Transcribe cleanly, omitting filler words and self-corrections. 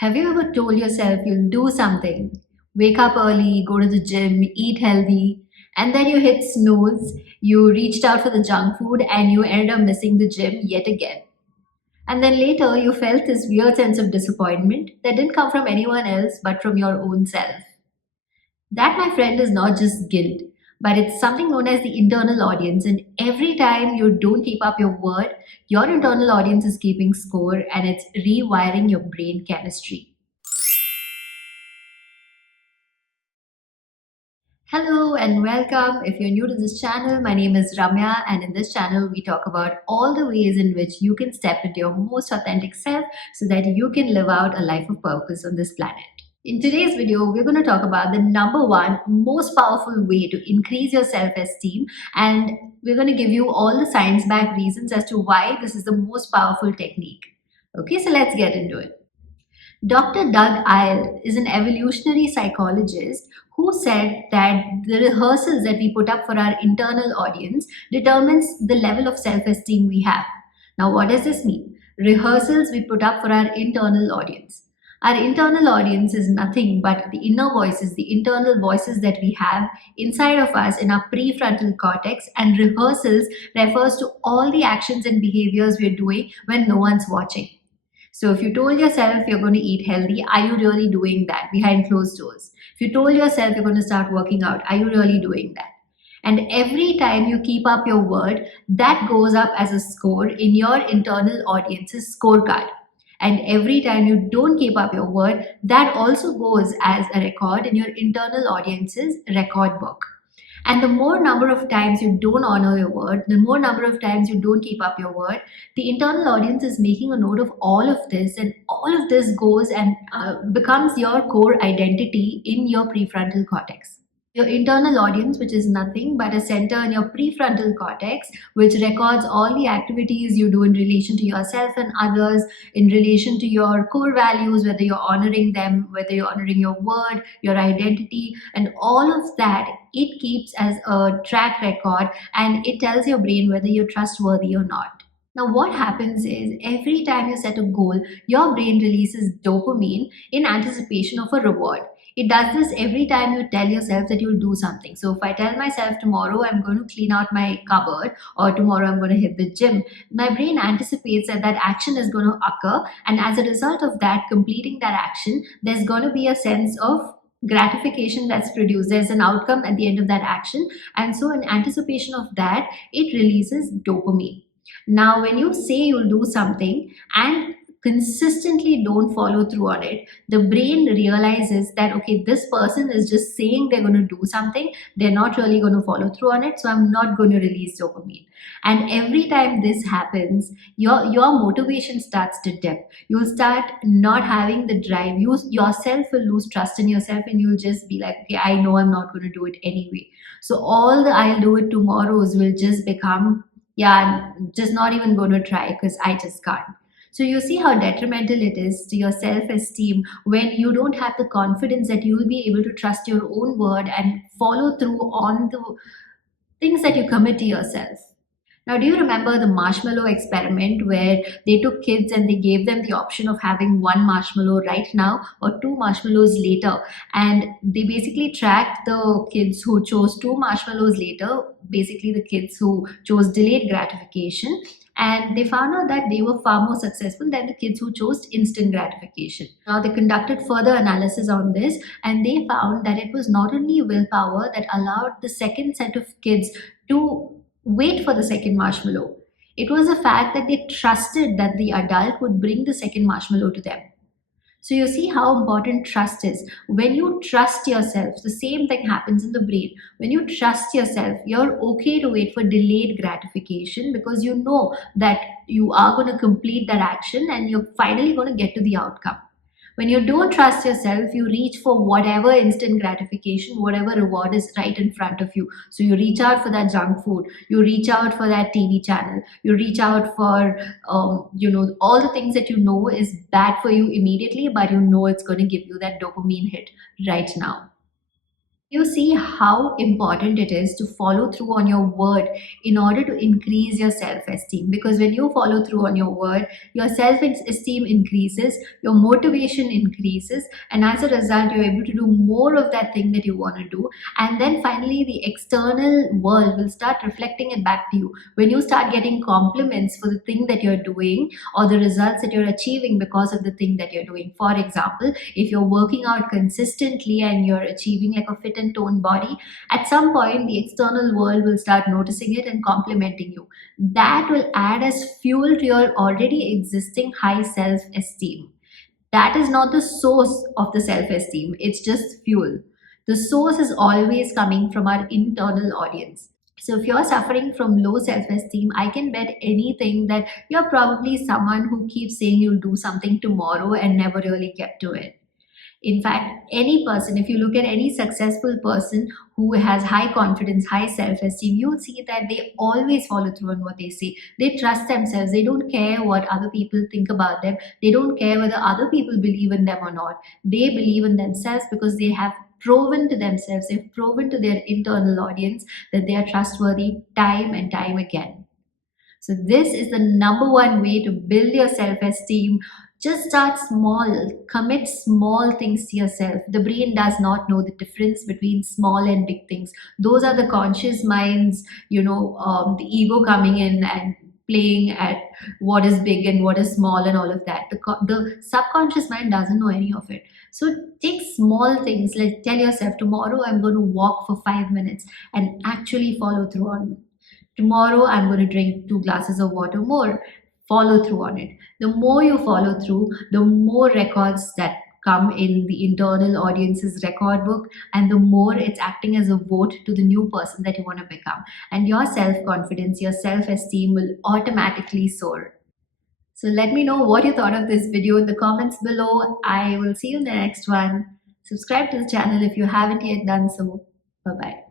Have you ever told yourself you'll do something? Wake up early, go to the gym, eat healthy, and then you hit snooze, you reached out for the junk food, and you end up missing the gym yet again. And then later you felt this weird sense of disappointment that didn't come from anyone else but from your own self. That, my friend, is not just guilt, but it's something known as the internal audience. And every time you don't keep up your word, your internal audience is keeping score and it's rewiring your brain chemistry. Hello and welcome. If you're new to this channel, my name is Ramya, and in this channel, we talk about all the ways in which you can step into your most authentic self so that you can live out a life of purpose on this planet. In today's video, we're going to talk about the number one most powerful way to increase your self esteem, and we're going to give you all the science backed reasons as to why this is the most powerful technique. Okay, so let's get into it. Dr. Doug Isle is an evolutionary psychologist who said that the rehearsals that we put up for our internal audience determines the level of self-esteem we have. Now, what does this mean? Rehearsals we put up for our internal audience. Our internal audience is nothing but the inner voices, the internal voices that we have inside of us in our prefrontal cortex, and rehearsals refers to all the actions and behaviors we're doing when no one's watching. So if you told yourself you're going to eat healthy, are you really doing that behind closed doors? If you told yourself you're going to start working out, are you really doing that? And every time you keep up your word, that goes up as a score in your internal audience's scorecard. And every time you don't keep up your word, that also goes as a record in your internal audience's record book. And the more number of times you don't honor your word, the more number of times you don't keep up your word, the internal audience is making a note of all of this, and all of this goes and becomes your core identity in your prefrontal cortex. Your internal audience, which is nothing but a center in your prefrontal cortex, which records all the activities you do in relation to yourself and others, in relation to your core values, whether you're honoring them, whether you're honoring your word, your identity, and all of that, it keeps as a track record, and it tells your brain whether you're trustworthy or not. Now, what happens is every time you set a goal, your brain releases dopamine in anticipation of a reward. It does this every time you tell yourself that you'll do something. So if I tell myself tomorrow I'm going to clean out my cupboard, or tomorrow I'm going to hit the gym, my brain anticipates that that action is going to occur, and as a result of that, completing that action, there's going to be a sense of gratification that's produced. There's an outcome at the end of that action, and so in anticipation of that, it releases dopamine. Now, when you say you'll do something and consistently don't follow through on it, the brain realizes that, okay, this person is just saying they're going to do something, they're not really going to follow through on it, so I'm not going to release dopamine. And every time this happens, your motivation starts to dip. You'll start not having the drive. You yourself will lose trust in yourself, and you'll just be like, okay, I know I'm not going to do it anyway. So all the I'll do it tomorrows will just become, yeah, I'm just not even going to try because I just can't. So you see how detrimental it is to your self-esteem when you don't have the confidence that you will be able to trust your own word and follow through on the things that you commit to yourself. Now, do you remember the marshmallow experiment where they took kids and they gave them the option of having one marshmallow right now or two marshmallows later? And they basically tracked the kids who chose two marshmallows later, basically the kids who chose delayed gratification. And they found out that they were far more successful than the kids who chose instant gratification. Now, they conducted further analysis on this, and they found that it was not only willpower that allowed the second set of kids to wait for the second marshmallow. It was the fact that they trusted that the adult would bring the second marshmallow to them. So you see how important trust is. When you trust yourself, the same thing happens in the brain. When you trust yourself, you're okay to wait for delayed gratification because you know that you are going to complete that action and you're finally going to get to the outcome. When you don't trust yourself, you reach for whatever instant gratification, whatever reward is right in front of you. So you reach out for that junk food, you reach out for that TV channel, you reach out for, all the things that you know is bad for you immediately, but you know it's going to give you that dopamine hit right now. You see how important it is to follow through on your word in order to increase your self esteem. Because when you follow through on your word, your self esteem increases, your motivation increases, and as a result, you're able to do more of that thing that you want to do. And then finally, the external world will start reflecting it back to you. When you start getting compliments for the thing that you're doing or the results that you're achieving because of the thing that you're doing. For example, if you're working out consistently and you're achieving like a fit and toned body, at some point the external world will start noticing it and complimenting you. That will add as fuel to your already existing high self esteem. That is not the source of the self esteem, it's just fuel. The source is always coming from our internal audience. So if you're suffering from low self-esteem, I can bet anything that you're probably someone who keeps saying you'll do something tomorrow and never really get to it. In fact, any person, if you look at any successful person who has high confidence, high self esteem, you'll see that they always follow through on what they say. They trust themselves. They don't care what other people think about them. They don't care whether other people believe in them or not. They believe in themselves because they have proven to themselves, they've proven to their internal audience that they are trustworthy time and time again. So, this is the number one way to build your self esteem. Just start small, commit small things to yourself. The brain does not know the difference between small and big things. Those are the conscious minds, the ego coming in and playing at what is big and what is small and all of that. The subconscious mind doesn't know any of it. So take small things, like tell yourself, tomorrow I'm going to walk for 5 minutes and actually follow through on it. Tomorrow I'm going to drink 2 glasses of water more. Follow through on it. The more you follow through, the more records that come in the internal audience's record book, and the more it's acting as a vote to the new person that you want to become. And your self confidence, your self esteem will automatically soar. So let me know what you thought of this video in the comments below. I will see you in the next one. Subscribe to the channel if you haven't yet done so. Bye bye.